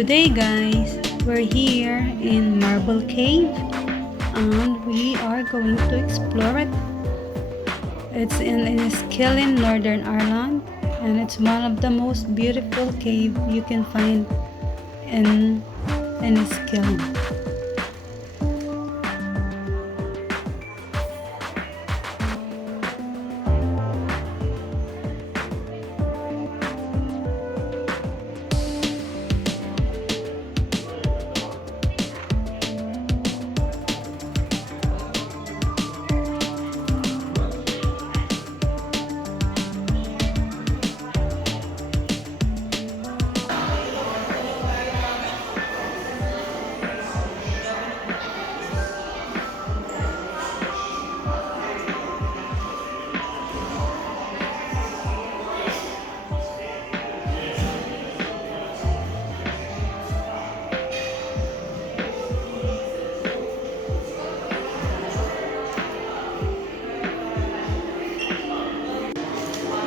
Today guys, we're here in Marble Cave and we are going to explore it. It's in Enniskillen, Northern Ireland, and it's one of the most beautiful cave you can find in Enniskillen.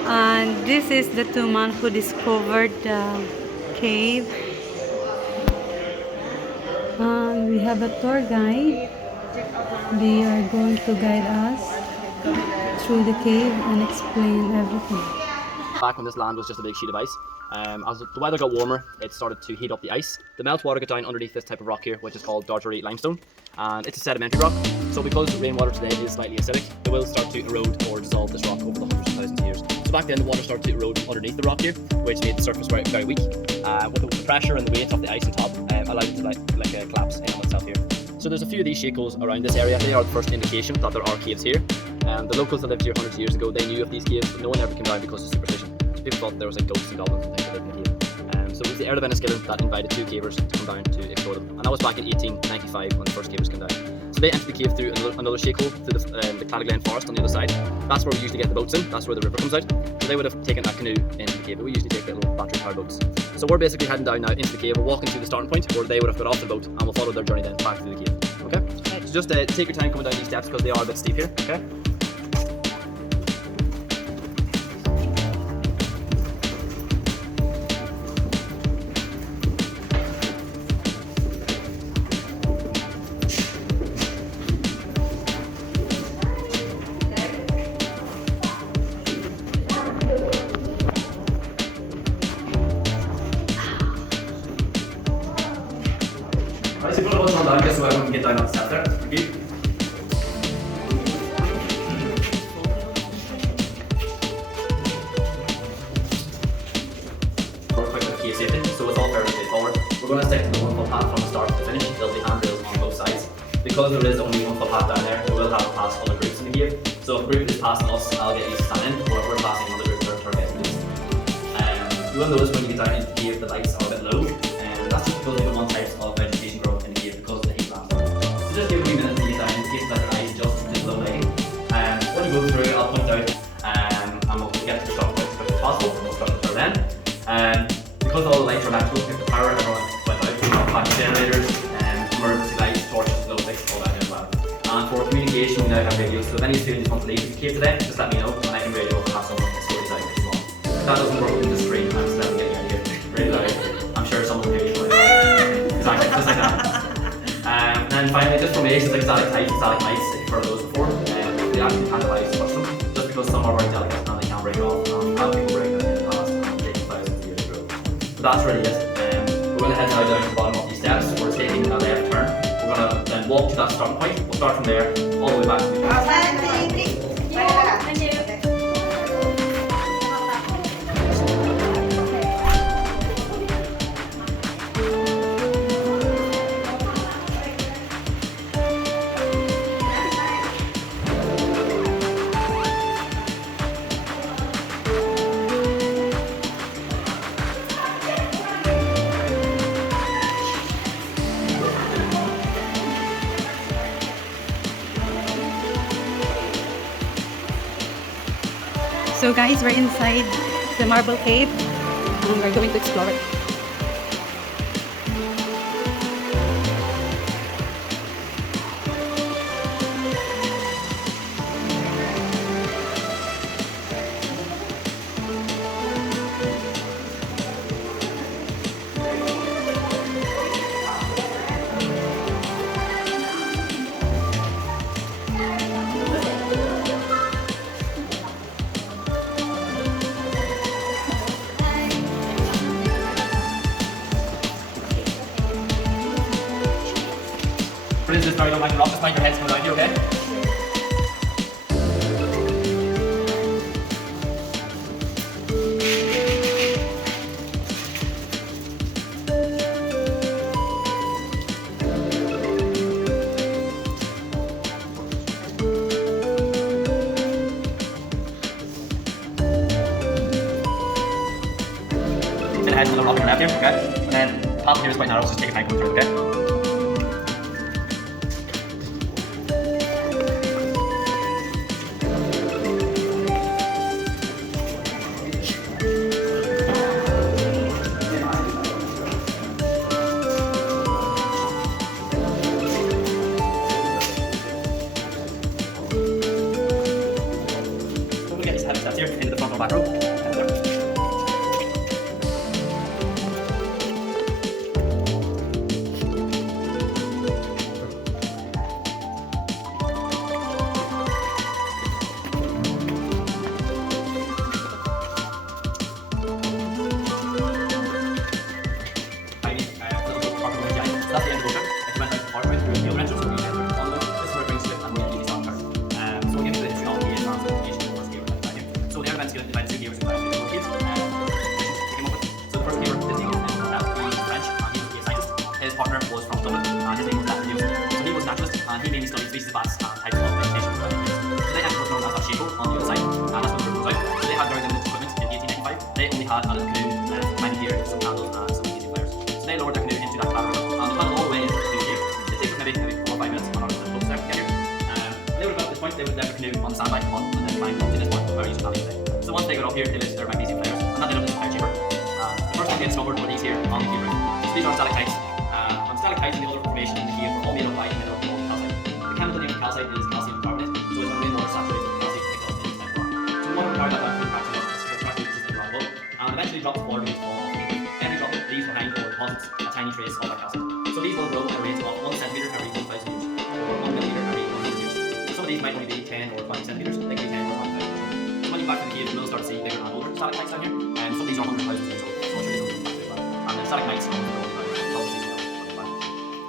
And this is the two men who discovered the cave. And we have a tour guide. They are going to guide us through the cave and explain everything. Back when this land was just a big sheet of ice, as the weather got warmer, it started to heat up the ice. The meltwater got down underneath this type of rock here, which is called Dartery limestone, and it's a sedimentary rock. So because rainwater today is slightly acidic, it will start to erode or dissolve this rock over the hundreds of thousands of years. So back then the water started to erode underneath the rock here, which made the surface very, very weak. With the pressure and the weight of the ice on top, allowed it to collapse in on itself here. So there's a few of these shakos around this area. They are the first indication that there are caves here. The locals that lived here hundreds of years ago, they knew of these caves, but no one ever came down because of superstition. People thought there was like ghosts and goblins and things that lived in the cave. So it was the Earl of Enniskillen that invited two cavers to come down to explore them. And that was back in 1895 when the first cavers came down. So they entered the cave through another shake hole through the Cladagh Glen forest on the other side. That's where we usually get the boats in, that's where the river comes out. So they would have taken a canoe into the cave, but we usually take little battery powered boats. So we're basically heading down now into the cave. We're walking to the starting point where they would have got off the boat, and we'll follow their journey then back through the cave. Okay? So just take your time coming down these steps because they are a bit steep here. Okay? Alright, so you're going to hold on down just so everyone can get down that step there. Thank you. We're quick with key safety, so it's all fairly straightforward. We're going to stick to the 1 foot path from the start to the finish. There'll be handrails on both sides. Because there is only 1 foot path down there, we will have to pass other groups in the cave. So if a group is passing us, I'll get used to stand in, or if we're passing another group, we're turn getting loose. You will notice when you get down into the cave, the lights are a bit low, and that's just because we don't want types of vegetation growth in the cave because of the heat lamp. So just give a few minutes to get down in case that your eyes adjust to the low lighting. When you go through, I'll point out, and we'll get to the stop point as quick as possible, and we'll start the tour then. Because all the lights are electrical, if the power everyone went out, we have flash generators, emergency lights, torches, glow sticks, all that as well. And for communication, we now have radio, so if any students want to leave the cave today, just let me know, and I can radio and have someone escort you out if you want. If that doesn't work with the screen, I'm just never getting out here. Really loud. I'm sure someone will hear you. Exactly, just like that. And then finally, just from age, like static types and static mites, if you've heard of those before, they actually can't advise to touch them, just because some are very delicate and they can't break off, and how people break them in the past and taking thousands of years to grow. So that's really it. We're going to head now down to the bottom of these steps. We're taking a left turn. We're going to then walk to that starting point. We'll start from there, all the way back to the So guys, we're inside the Marble Cave and we're going to explore it. there is this very low lying rock, just mind your head's going down here, okay? Head to the rock on the left here, okay? And then the path here is quite narrow, so just take a time going through, okay? So we'll get these heavy steps here into the front or back row. That's the end of the ocean. If you went out far away through the other entrance, where you enter on the this is where it brings you and we can start turn. So we'll get into the history of the advanced navigation of the first gear right here. So the air events get divided 2 gears into the caves. So the first gear is Eagle, and he's French, and he was a scientist. His partner was from Dublin, and his name was Atlantis. So he was a naturalist, and he mainly studied species of bats and types of vegetation. So they had what's known as a sheeple on the other side, and that's when the road goes out. So they had very limited equipment in 1895. They only had a little canoe, mining gear, some candles, and some easy flares. So they lowered their canoe into that Cladagh River, and they paddled all the way into the cave. It takes maybe 4 or 5 minutes on our boat there to get here. They would have got to this point, they would let their canoe on the sandbank on, and then climb up to this point where you should have today. So once they got up here, they lifted their magnesium flares, and that did up this entire chamber. The first thing they discovered were these here on the cave roof. So these are stalactites. And stalactites and the other formation in the cave were all made of white mineral called calcite. The chemical name of calcite is calcium carbonate, so it's going to be more saturated with calcium picked up in this type of rock. So the water required that to fracture up, fracture just in the rock above, and eventually drops the water beneath the wall of the cave. Every drop leaves behind or deposits a tiny trace of that calcite. So these will grow at a rate of 1 centimetre every 1,000 years, or 1 millimetre every 100 years. So some of these might only be 10 or 20 centimetres, they can be 10 or 20,000 years. So when you back to the cave, you will start to see bigger and older stalactites down here, and some of these are 100,000 years old, so I'm sure these will back to as well. And then stalagmites are 100,000 years old.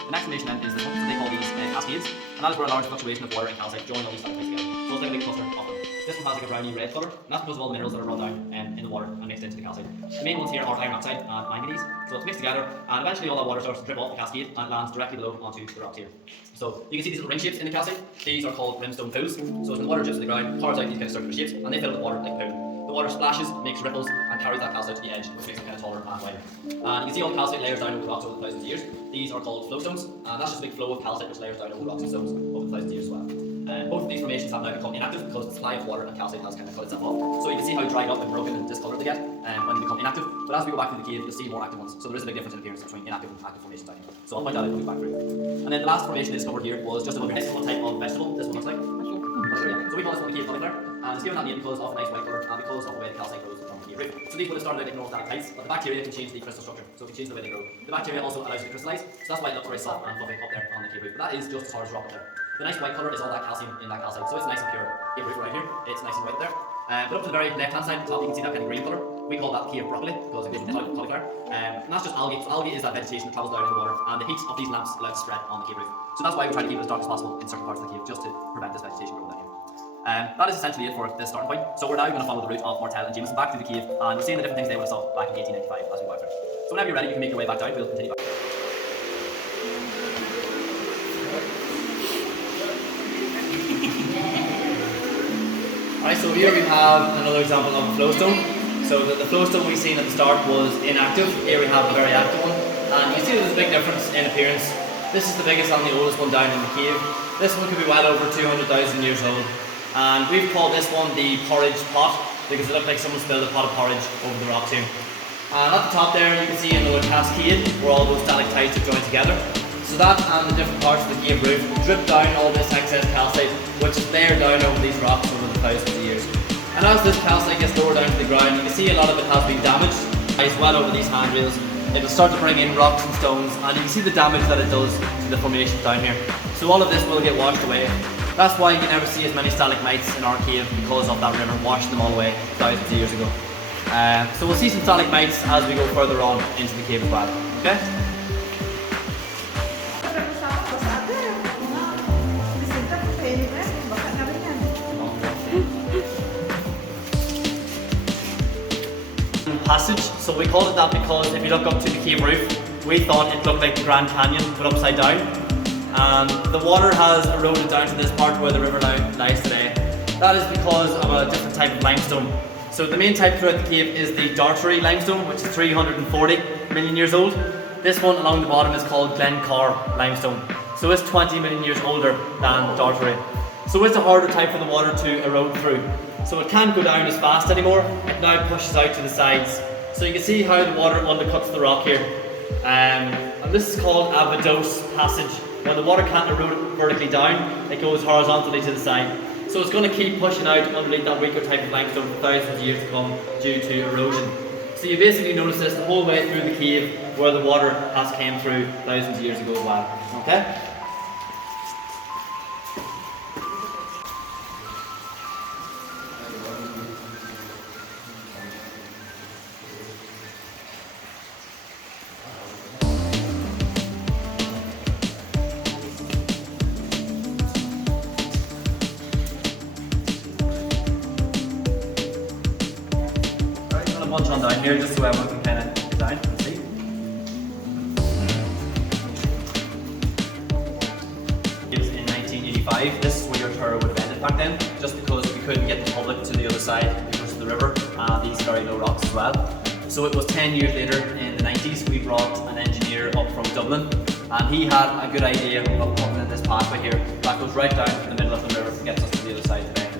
The next formation then is this one, so they call these cascades, and that is where a large fluctuation of water and calcite join all these stalactites together. So it's like a big cluster of them. This one has like a browny red colour, and that's because of all the minerals that are run down in the water and mixed into the calcite. The main ones here are iron oxide and manganese, so it's mixed together, and eventually all that water starts to drip off the cascade and lands directly below onto the rocks here. So you can see these little ring shapes in the calcite. These are called limestone pools. So when the water drips to the ground, pours out these kind of circular shapes, and they fill with water like a pool. The water splashes, makes ripples, and carries that calcite to the edge, which makes it kind of taller and wider. And you can see all the calcite layers down over the rocks over the thousands of years. These are called flowstones, and that's just a big flow of calcite which layers down over the rocks and stones over the thousands of years as well. Both of these formations have now become inactive because the supply of water and calcite has kind of cut itself off. So you can see how dried up and broken and discoloured they get when they become inactive. But as we go back through the cave, you'll see more active ones. So there is a big difference in appearance between inactive and active formations down here. So I'll point that out when we go back through. And then the last formation they discovered here was just above your head. What type of vegetable this one looks like? So we call this one the cave cauliflower, and it's given that name because of a nice white colour and because of the way the calcite grows from the cave roof. So these would have started out like normal stalactites, but the bacteria can change the crystal structure, so it can change the way they grow. The bacteria also allows it to crystallise, so that's why it looks very soft and fluffy up there on the cave roof. But that is just as hard as rock up there. The nice white colour is all that calcium in that calcite, so it's nice and pure. Cave roof right here, it's nice and white there. But up to the very left hand side at the top, you can see that kind of green colour. We call that cave broccoli because it goes with cauliflower. And that's just algae. So algae is that vegetation that travels down in the water, and the heat of these lamps allow it to spread on the cave roof. So that's why we try to keep it as dark as possible in certain parts of the cave, just to prevent this vegetation growing down here. That is essentially it for this starting point. So we're now going to follow the route of Martel and Jameson back through the cave, and we're seeing the different things they would have saw back in 1895 as we go out there. So whenever you're ready, you can make your way back down. We'll continue back. Alright, so here we have another example of a flowstone. So the flowstone we've seen at the start was inactive. Here we have a very active one. And you see there's a big difference in appearance. This is the biggest and the oldest one down in the cave. This one could be well over 200,000 years old. And we've called this one the porridge pot because it looked like someone spilled a pot of porridge over the rocks here. And at the top there you can see another cascade where all those stalactites are joined together. So that and the different parts of the cave roof drip down all this excess calcite, which is layered down over these rocks over the thousands of years. And as this calcite gets lower down to the ground, you can see a lot of it has been damaged. It's well over these handrails. It will start to bring in rocks and stones, and you can see the damage that it does to the formation down here. So all of this will get washed away. That's why you never see as many stalagmites in our cave, because of that river washing them all away thousands of years ago. So we'll see some stalagmites as we go further on into the cave as well. Okay? Passage. So we called it that because if you look up to the cave roof, we thought it looked like the Grand Canyon but upside down. The water has eroded down to this part where the river now lies today. That is because of a different type of limestone. So the main type throughout the cave is the Dartry limestone, which is 340 million years old. This one along the bottom is called Glencar limestone. So it's 20 million years older than Dartry. So it's a harder type for the water to erode through. So it can't go down as fast anymore. It now pushes out to the sides. So you can see how the water undercuts the rock here. And this is called a Vadose Passage. When the water can't erode vertically down, it goes horizontally to the side. So it's going to keep pushing out underneath that weaker type of limestone for thousands of years to come due to erosion. So you basically notice this the whole way through the cave where the water has came through thousands of years ago as well. Okay? Bunch on down here just so everyone can kind of get down and see. It was in 1985. This is where your tour would have ended back then, just because we couldn't get the public to the other side because of the river and these very low rocks as well. So it was 10 years later in the 90s we brought an engineer up from Dublin, and he had a good idea of putting in this pathway here that goes right down to the middle of the river and gets us to the other side today.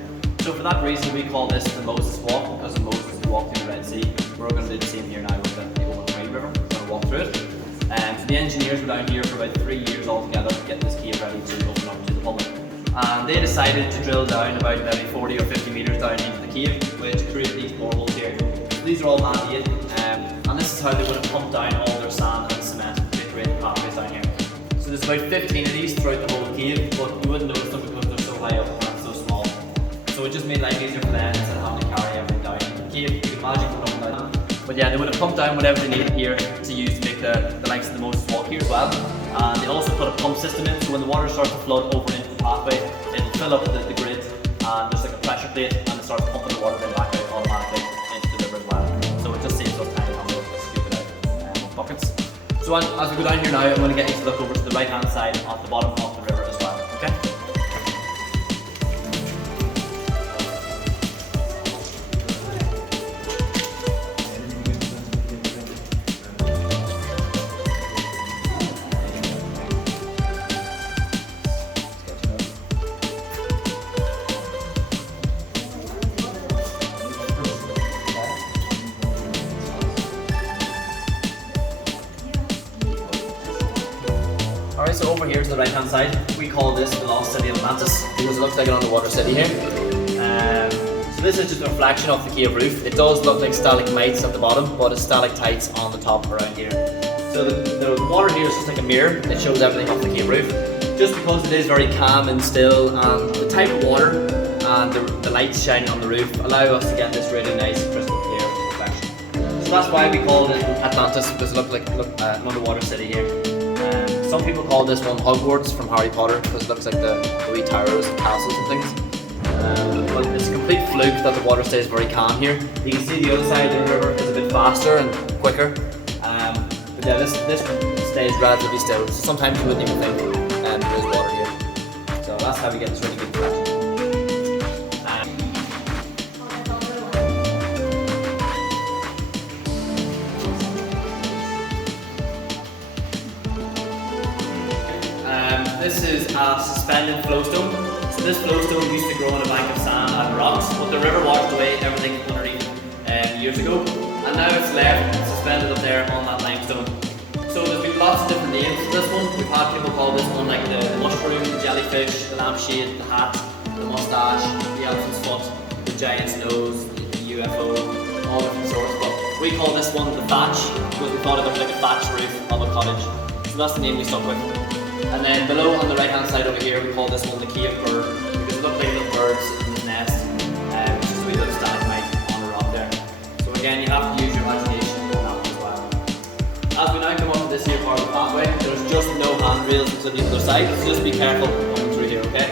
So for that reason we call this the Moses Walk, because of Moses who walked through the Red Sea. We're going to do the same here now with the Cladagh River. We're going to walk through it. So the engineers were down here for about 3 years altogether to get this cave ready to open up to the public. And they decided to drill down about maybe 40 or 50 metres down into the cave, which create these boreholes here. So these are all man-made, and this is how they would have pumped down all their sand and cement to create the pathways down here. So there's about 15 of these throughout the whole cave, but you wouldn't notice them because they're so high up and so small. So it just made life easier for them instead of having to carry everything down into the cave. You can imagine pumping down. But yeah, they would have pumped down whatever they needed here to use to make the likes of the Moses Walk here as well. And they also put a pump system in, so when the water starts to flood over into the pathway, it'll fill up the grid, and there's like a pressure plate, and it starts pumping the water then back out automatically into the river as well. So it just saves us time and we'll scoop it out with buckets. So as we go down here now, I'm going to get you to look over to the right hand side of the bottom of the river as well. Okay? Alright, so over here to the right hand side, we call this the lost city of Atlantis because it looks like an underwater city here. So this is just a reflection of the cave roof. It does look like stalagmites at the bottom, but it's stalactites on the top around here. So the water here is just like a mirror. It shows everything off the cave roof. Just because it is very calm and still, and the type of water and the lights shining on the roof allow us to get this really nice crystal clear reflection. So that's why we call it Atlantis, because it looks like an underwater city here. Some people call this one Hogwarts from Harry Potter because it looks like the wee towers and castles and things. But it's a complete fluke that the water stays very calm here. You can see the other side of the river is a bit faster and quicker. But yeah, this stays relatively still. So sometimes you wouldn't even think there is water here. So that's how we get this really good reflection. This is a suspended flowstone. So this flowstone used to grow on a bank of sand and rocks, but the river washed away everything underneath years ago, and now it's left suspended up there on that limestone. So there's been lots of different names for this one. We've had people call this one like the mushroom, the jellyfish, the lampshade, the hat, the mustache, the elephant's foot, the giant's nose, the UFO, all different sorts. But we call this one the thatch because we thought it looked like a thatch roof of a cottage. So that's the name we stuck with. And then below on the right hand side over here we call this one the cave bird because it looked like little birds in the nest, which is a wee little stalagmite on the rock there. So again, you have to use your imagination on that one as well. As we now come up to this here part of the pathway, there's just no handrails until the other side, so just be careful coming through here, okay?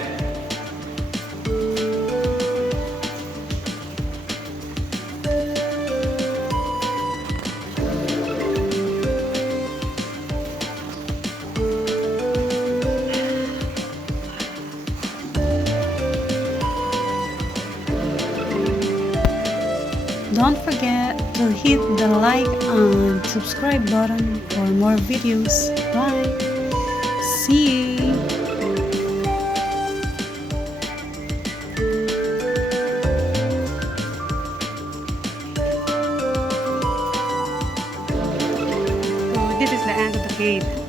don't forget to hit the like and subscribe button for more videos. Bye! See you! So this is the end of the cave.